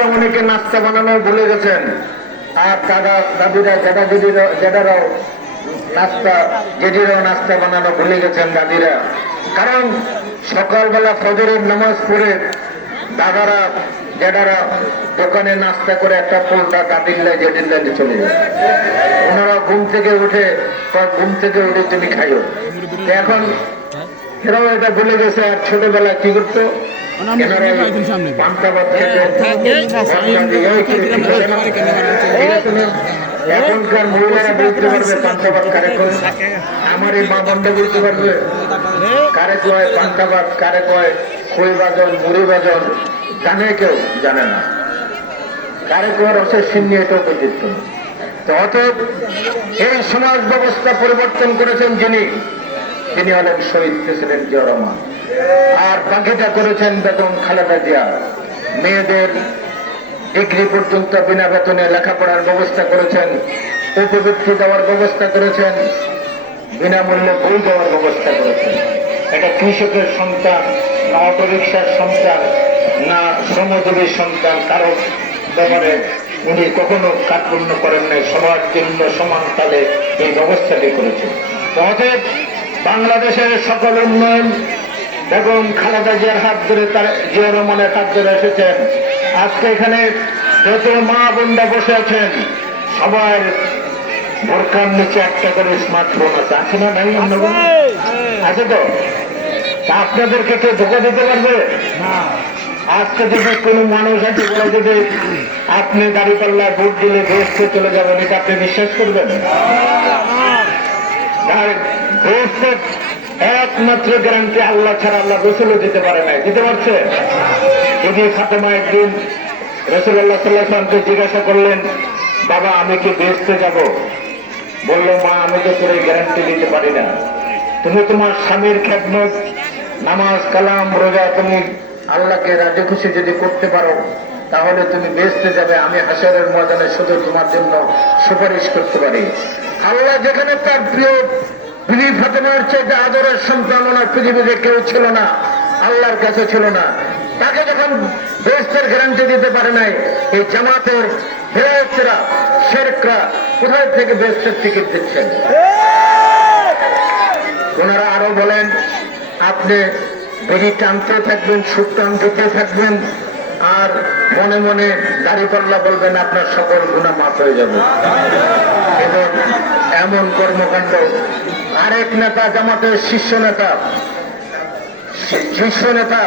অনেকে নাস্তা বানানো ভুলে গেছেন, আর দাদা দাদিরা জেদারাও জেডিরাও নাস্তা বানানো ভুলে গেছেন দাদিরা। কারণ সকালবেলা ফজরের নামাজ পড়ে দাদারা জেদারা দোকানে নাস্তা করে একটা পোলটা দাদিল্লায় জেডিল্লায় চলে যায়। ওনারা ঘুম থেকে উঠে তুমি খাইও। এখন এরাও এটা ভুলে গেছে। আর ছোটবেলায় কি করতো, এখনকার মহিলারা বলতে পারবে পান্তাবাদ কারে করে, আমার এই মা বন্ধ বলতে পারবে কারে কয় পান্তাবাদ, কারে কয় খই বাজন, মুড়ি বাজন, জানে কেউ? জানে না। কারে কয় রসের সিন্নি, এটাও পর্যন্ত। তো অতএব এই সমাজ ব্যবস্থা পরিবর্তন করেছেন যিনি হলেন শহীদ প্রেসিডেন্ট জিয়া রহমান। আর বাকিটা করেছেন বেগম খালেদা জিয়া। মেয়েদের ডিগ্রি পর্যন্ত বিনা বেতনে লেখাপড়ার ব্যবস্থা করেছেন, উপবৃত্তি দেওয়ার ব্যবস্থা করেছেন, বিনামূল্যে বই দেওয়ার ব্যবস্থা করেছেন। এটা কৃষকের সন্তান না অটোরিকশার সন্তান না শ্রমজীবীর সন্তান, কারো ব্যাপারে উনি কখনো কার্পণ্য করেন নাই। সবার জন্য সমান তালে এই ব্যবস্থাটি করেছেন। অতএব বাংলাদেশের সকল উন্নয়ন বেগম খালেদা জিয়ার হাত ধরে, তার জিয়া রহমানের হাত ধরে এসেছেন। আজকে এখানে যত মা বোনরা বসে আছেন সবার বোরকার নিচে একটা করে স্মার্টফোন আছে। আছে না? নাই? আছে তো? আপনাদেরকে কেউ ধোকা দিতে পারবে? আজকে যদি কোনো মানুষ আছে বলে যদি আপনি দাঁড়িপাল্লায় ভোট দিলে দেশকে চলে যাবেন, এটা আপনি বিশ্বাস করবেন? একমাত্র গ্যারান্টি আল্লাহ ছাড়া আল্লাহ রসুলও দিতে পারে না। দিতে পারছে? যদি ফাতেমা একদিন রাসূলুল্লাহ সাল্লাল্লাহু আলাইহি ওয়াসাল্লামকে জিজ্ঞাসা করলেন, বাবা আমি কি বেহেশতে যাব? বলল, মা আমি তো তোর গ্যারান্টি দিতে পারি না। তুমি তোমার স্বামীর খেদমত, নামাজ কালাম রোজা তুমি আল্লাহকে রাজি খুশি যদি করতে পারো তাহলে তুমি বেহেশতে যাবে। আমি হাসরের ময়দানে শুধু তোমার জন্য সুপারিশ করতে পারি। আল্লাহ যেখানে তার প্রিয় বিবি ফাতেমার চাইতে আদরের সন্তান ওনার পৃথিবীতে কেউ ছিল না, আল্লাহর কাছে ছিল না, তাকে যখন বেহেশতের গ্যারান্টি দিতে পারে নাই, এই জামাতের বেহেশতেরা শেরকরা কোথায় থেকে বেহেশতের টিকিট দিচ্ছেন? ওনারা আরো বলেন, আপনি বেরি টানতে থাকবেন, সুখ টান দিতে থাকবেন, আর মনে মনে দাঁড়িপাল্লা বলবেন আপনার সকল গুনাহ মাফ হয়ে যাবে। এবং এমন কর্মকাণ্ড আরেক নেতা, জামাতের শীর্ষ নেতা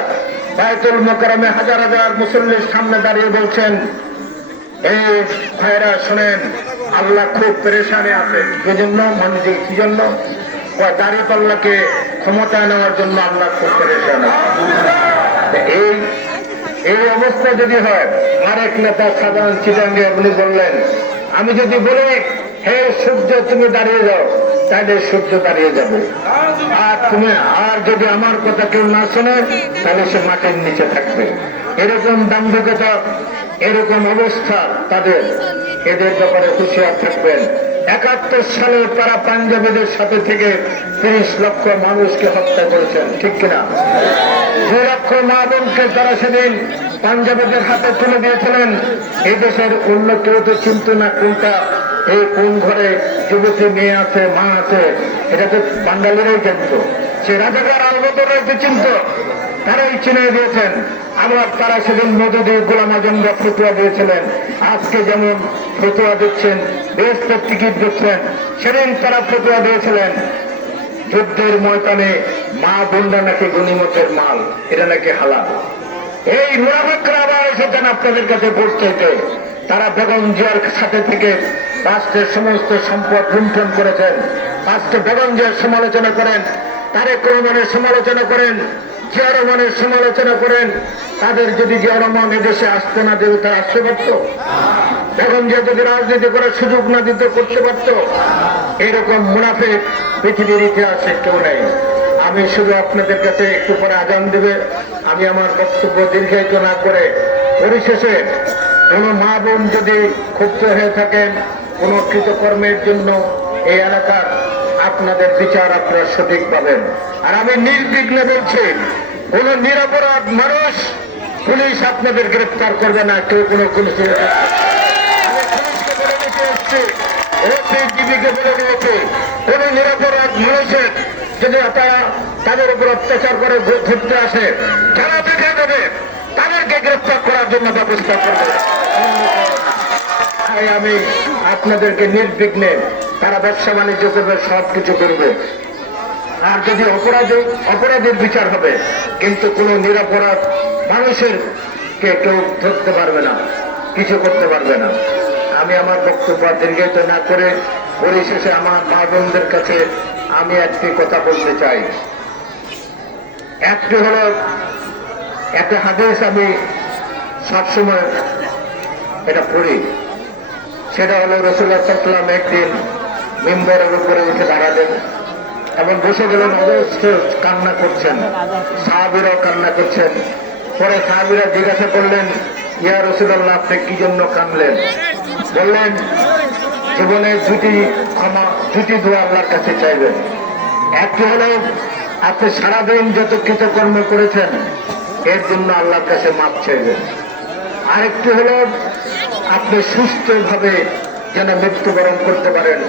বায়তুল মোকাররমে হাজার হাজার মুসল্লির সামনে দাঁড়িয়ে বলছেন, এই ভাইরা শোনেন, আল্লাহ খুব পেরেশানে আছে। এজন্য মানুষ কি জন্য? দাঁড়িপাল্লাকে ক্ষমতায় নেওয়ার জন্য আল্লাহ খুব পেরেশান আছে। এই অবস্থা যদি হয়, আরেক নেতা সাধারণ চিটাঙ্গে উনি বললেন, আমি যদি বলি হে সূর্য তুমি দাঁড়িয়ে যাও, তাহলে সূর্য দাঁড়িয়ে যাবে। আর যদি আমার কথা কেউ না শোনে তাহলে সে মাটির নিচে থাকবে। এরকম দাম্ভিকতা, এরকম অবস্থা তাদের, এদের ব্যাপারে হুঁশিয়ার থাকবেন। 71 সালে তারা পাঞ্জাবিদের সাথে থেকে 30 লক্ষ মানুষকে হত্যা করেছেন, ঠিক কিনা? 2 লক্ষ মা বোনকে তারা সেদিন পাঞ্জাবিদের হাতে তুলে দিয়েছিলেন। এই দেশের অন্য কেউ তো চিনত না কোনটা, এই কোন ঘরে যুবতী মেয়ে আছে, মা আছে, এটা তো বাঙালিরাই জানত। সে রাজাকার আলবদরকে চিনত, তারাই চিনে দিয়েছেন। আবার তারা সেদিন মদুদি গোলাম আজমরা ফতুয়া দিয়েছিলেন। আজকে যেমন ফতুয়া দিচ্ছেন, বেহেশতের টিকিট দিচ্ছেন, সেদিন তারা ফতুয়া দিয়েছিলেন যুদ্ধের ময়দানে মা বোনরা নাকি গনিমতের মাল, এটা নাকি হালাল। এই মুনাফিকরা আবার এসেছেন আপনাদের কাছে ভোট চাইতে। তারা বেগম জিয়ার সাথে থেকে রাষ্ট্রের সমস্ত সম্পদ লুণ্ঠন করেছেন। আজকে বেগম জিয়ার সমালোচনা করেন, তারেক রহমানের সমালোচনা করেন, জিয়া রহমানের সমালোচনা করেন। তাদের যদি জিয়া রহমান এদেশে আসতো না দিত, তারা আসতে পারত? বেগম জিয়া যদি রাজনীতি করার সুযোগ না দিত, করতে পারত? এরকম মুনাফিক পৃথিবীর ইতিহাসে কেউ নেই। আমি শুধু আপনাদের কাছে একটু পরে আজান দেবে, আমি আমার বক্তব্য দীর্ঘায়িত না করে পরিশেষে কোনো মা বোন যদি ক্ষুব্ধ হয়ে থাকেন কোনো কৃতকর্মের জন্য, এই এলাকার আপনাদের বিচার আপনারা সঠিক পাবেন। আর আমি নির্বিঘ্নে বলছি, কোন নিরপরাধ মানুষ পুলিশ আপনাদের গ্রেফতার করবে না, কেউ কোনো পুলিশকে বলে দিতে এসছে, ওসিজিবিকে বলে দিয়েছে, কোন নিরপরাধ মানুষের যদি তারা তাদের উপর অত্যাচার করে ঘুরতে আসে, যারা দেখা দেবে তাদেরকে গ্রেফতার করার জন্য ব্যবস্থা করবে। তাই আমি আপনাদেরকে নির্বিঘ্নে তারা ব্যবসা বাণিজ্য করবে, সব কিছু করবে। আর যদি অপরাধের বিচার হবে, কিন্তু কোন নিরপরাধ মানুষের কে কেউ ধরতে পারবে না, কিছু করতে পারবে না। আমি আমার বক্তব্য দীর্ঘায়িত না করে পরিশেষে আমার মা বোনদের কাছে আমি একটি কথা বলতে চাই। একটি হলো, একটা হাদিস আমি সবসময় এটা পড়ি, সেটা হলো রাসূলুল্লাহ সাল্লাল্লাহু আলাইহি ওয়াসাল্লাম একদিন মিম্বরের উপরে উঠে দাঁড়ালেন এবং বসে গেলেন, অজস্র কান্না করছেন, সাহাবীরাও কান্না করছেন। পরে সাহাবীরা জিজ্ঞাসা করলেন, ইয়া রাসূলুল্লাহ, আপনি কি জন্য কাঁদলেন? বললেন, জীবনে দুটি দোয়া আল্লাহর কাছে চাইবেন। একটি হলো আপনি সারাদিন যত কৃতকর্ম করেছেন এর জন্য আল্লাহর কাছে মাপ চাইবেন। আরেকটি হলো আপনি সুস্থভাবে যেন মৃত্যুবরণ করতে পারেন,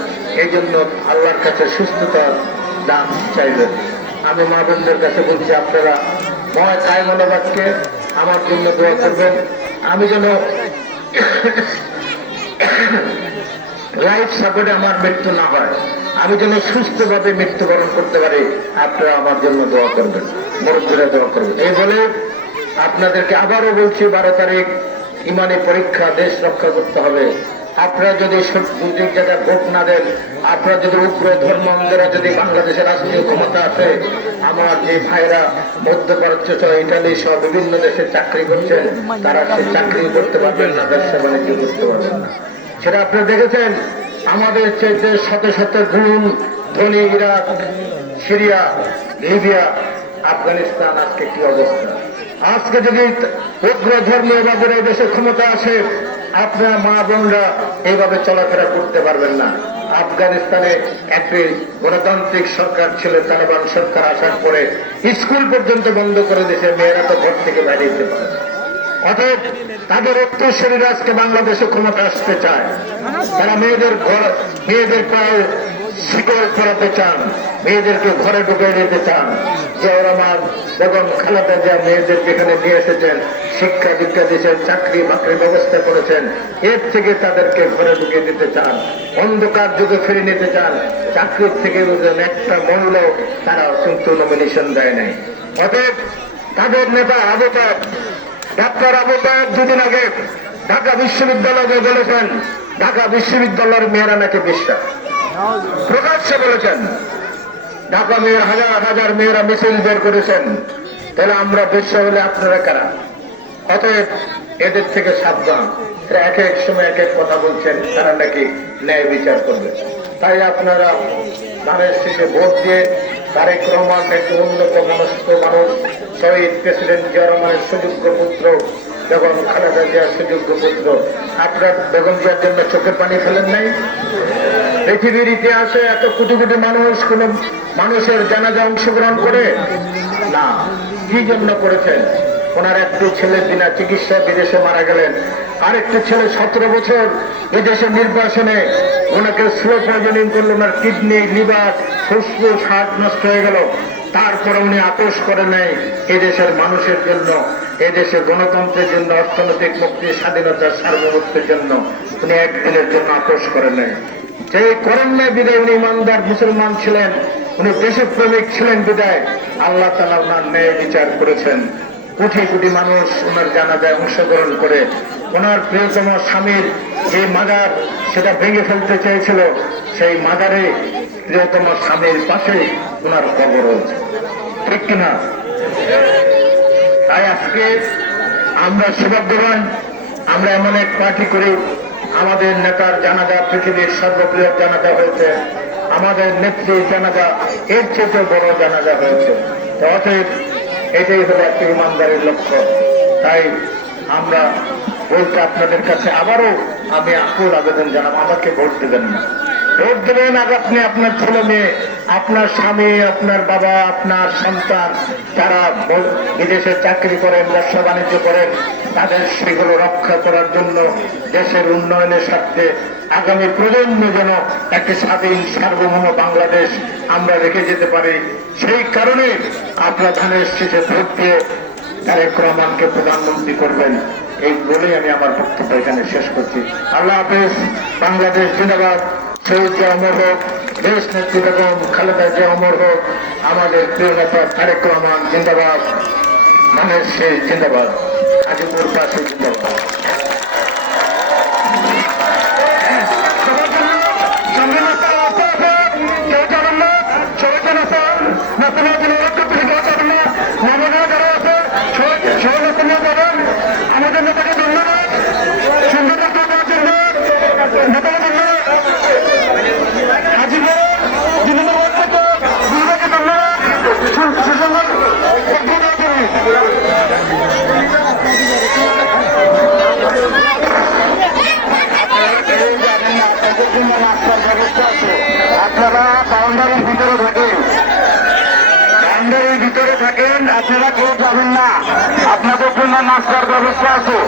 এই জন্য আল্লাহর কাছে সুস্থতা দান চাইবেন। আমি মা বোনদের কাছে বলছি, আপনারা ময় কায় মনোবাক্যে আমার জন্য দোয়া করবেন, আমি যেন লাইফ সাপোর্টে আমার মৃত্যু না হয়, আমি যেন সুস্থভাবে মৃত্যুবরণ করতে পারি। আপনারা আমার জন্য দোয়া করবেন, মুরব্বীরা দোয়া করবেন। এই বলে আপনাদেরকে আবারও বলছি, 12 তারিখ ইমানি পরীক্ষা, দেশ রক্ষা করতে হবে। আপনারা যদি দুদিক জায়গায় ভোট না দেন, আপনারা যদি উগ্র ধর্মান্ধরা যদি বাংলাদেশের রাষ্ট্রীয় ক্ষমতা আছে, আমার যে ভাইরা মধ্যপ্রাচ্য সহ ইটালি সহ বিভিন্ন দেশে চাকরি করছেন, তারা সে চাকরি করতে পারবেন না, ব্যবসা বাণিজ্য করতে পারবেন না। সেটা আপনারা দেখেছেন, আমাদের চাইতে শত শত গুণ ধনী ইরাক, সিরিয়া, লিবিয়া, আফগানিস্তান আজকে কি অবস্থা। আজকে যদি উগ্র ধর্মীয় বাদের এই দেশে ক্ষমতা আসে, আপনারা মা বোনরা এইভাবে চলাফেরা করতে পারবেন না। আফগানিস্তানে একটি গণতান্ত্রিক সরকার ছিল, তালেবান সরকার আসার পরে স্কুল পর্যন্ত বন্ধ করে দিয়েছে, মেয়েরা তো ঘর থেকে বাইরে যেতে পারে। অতএব তাদের উত্তরসূরিরা আজকে বাংলাদেশে ক্ষমতা আসতে চায়, তারা মেয়েদের পায়ে শিকল পরাতে চান, মেয়েদেরকে ঘরে ঢুকে দিতে চান। জিয়াউর রহমান বেগম খালেদা জিয়া মেয়েদের যেখানে নিয়ে এসেছেন, শিক্ষা দীক্ষা দিয়েছেন, চাকরি বাকরির ব্যবস্থা করেছেন, এর থেকে তাদেরকে ঘরে ঢুকে দিতে চান, অন্ধকার যুগে ফিরে নিতে চান। চাকরির থেকে একটা মহিলাও তারা কিন্তু নমিনেশন দেয় নাই। অতএব তাদের নেতা ডাক্তার আবু তায়েব দুদিন আগে ঢাকা বিশ্ববিদ্যালয়ে বলেছেন, ঢাকা বিশ্ববিদ্যালয়ের মেয়েরা নাকি বিশ্বাস, প্রকাশ্যে বলেছেন। ঢাকা মেয়ের হাজার হাজার মেয়েরা মিছিল বের করেছেন, তাহলে আমরা বিশ্ব হলে আপনারা কারা? অতএব এদের থেকে সাবধান। এক এক সময় এক এক কথা বলছেন, তারা নাকি ন্যায় বিচার করবে। তাই আপনারা ধানের শেষে ভোট দিয়ে তারেক রহমান একটি উন্নত মনস্ক মানুষ, শহীদ প্রেসিডেন্ট জিয়া রহমানের সুযোগ্য পুত্র, বেগম খালেদা জিয়ার সুযোগ্য পুত্র, আপনার বেগম জিয়ার জন্য চোখের পানি ফেলেন নাই? পৃথিবীর ইতিহাসে এত কোটি কোটি মানুষ কোন মানুষের জানাজা অংশগ্রহণ করে না। কি জন্য করেছেন? ওনার একটি ছেলে বিনা চিকিৎসা বিদেশে মারা গেলেন, আরেকটি ছেলে 17 বছর এদেশের নির্বাচনে ওনাকে স্লো পয়জনিং করলো, ওনার কিডনি, লিভার, ফুসফুস, হার্ট নষ্ট হয়ে গেল। তারপরে উনি আপোষ করে নেয় এদেশের মানুষের জন্য, এদেশের গণতন্ত্রের জন্য, অর্থনৈতিক মুক্তি, স্বাধীনতার সার্বভৌমত্বের জন্য উনি একদিনের জন্য আপোষ করে নেয়। যে করেন না বিদায় উনি ইমানদার মুসলমান ছিলেন, উনি দেশপ্রেমিক ছিলেন বিদায় আল্লাহ তাআলা ওনার ন্যায় বিচার করেছেন। কোটি কোটি মানুষ ওনার জানাজায় অংশগ্রহণ করে ওনার প্রিয়তম স্বামীর যে মাজার সেটা ভেঙে ফেলতে চেয়েছিল, সেই মাজারে প্রিয়তম স্বামীর পাশে ওনার কবর হয়েছে, ঠিক কিনা? তাই আজকে আমরা সৌভাগ্যবান, আমরা এমন এক পার্টি করি, আমাদের নেতার জানাজা পৃথিবীর সর্ববৃহৎ জানাজা হয়েছে, আমাদের নেত্রীর জানাজা এর চেয়ে বড় জানাজা হয়েছে। অতএব এটাই হলো একটি ইমানদারের লক্ষ্য। তাই আমরা বলতে আপনাদের কাছে আবারও আমি আকুল আবেদন জানাবো, আমাকে ভোট দেবেন না। ভোট দেবেন, আগে আপনি আপনার ছেলে মেয়ে আপনার স্বামী, আপনার বাবা, আপনার সন্তান যারা বিদেশে চাকরি করেন, ব্যবসা বাণিজ্য করেন, তাদের সেগুলো রক্ষা করার জন্য দেশের উন্নয়নের স্বার্থে আগামী প্রজন্ম যেন একটি স্বাধীন সার্বভৌম বাংলাদেশ আমরা রেখে যেতে পারি, সেই কারণে আপনার ধানের শীষে ভোট দিয়ে তারেক রহমানকে প্রধানমন্ত্রী করবেন। এই বলেই আমি আমার বক্তব্য এখানে শেষ করছি। আল্লাহ হাফেজ। বাংলাদেশ জিন্দাবাদ। শহীদ যে অমর হোক, দেশ নেত্রী বেগম খালেদা যে অমর হোক, আমাদের প্রিয় নেতা তারেক রহমান জিন্দাবাদ, ধানের শীষ জিন্দাবাদ, গাজীপুর বাসী জিন্দাবাদ। আমাদের নেতাকে ধন্যবাদ, সুন্দর দেওয়ার জন্য নেতাকে ধন্যবাদ। হাজিপুর জিন্দাবাদ থেকে দুর্গাকে ধন্যবাদ, সুসংবাদ দেওয়ার জন্য। আপনারা বাউন্ডারির ভিতরে থাকেন, বাউন্ডারির ভিতরে থাকেন, আপনারা কেউ যাবেন না, আপনাদের জন্য নাস্তার ব্যবস্থা আছে।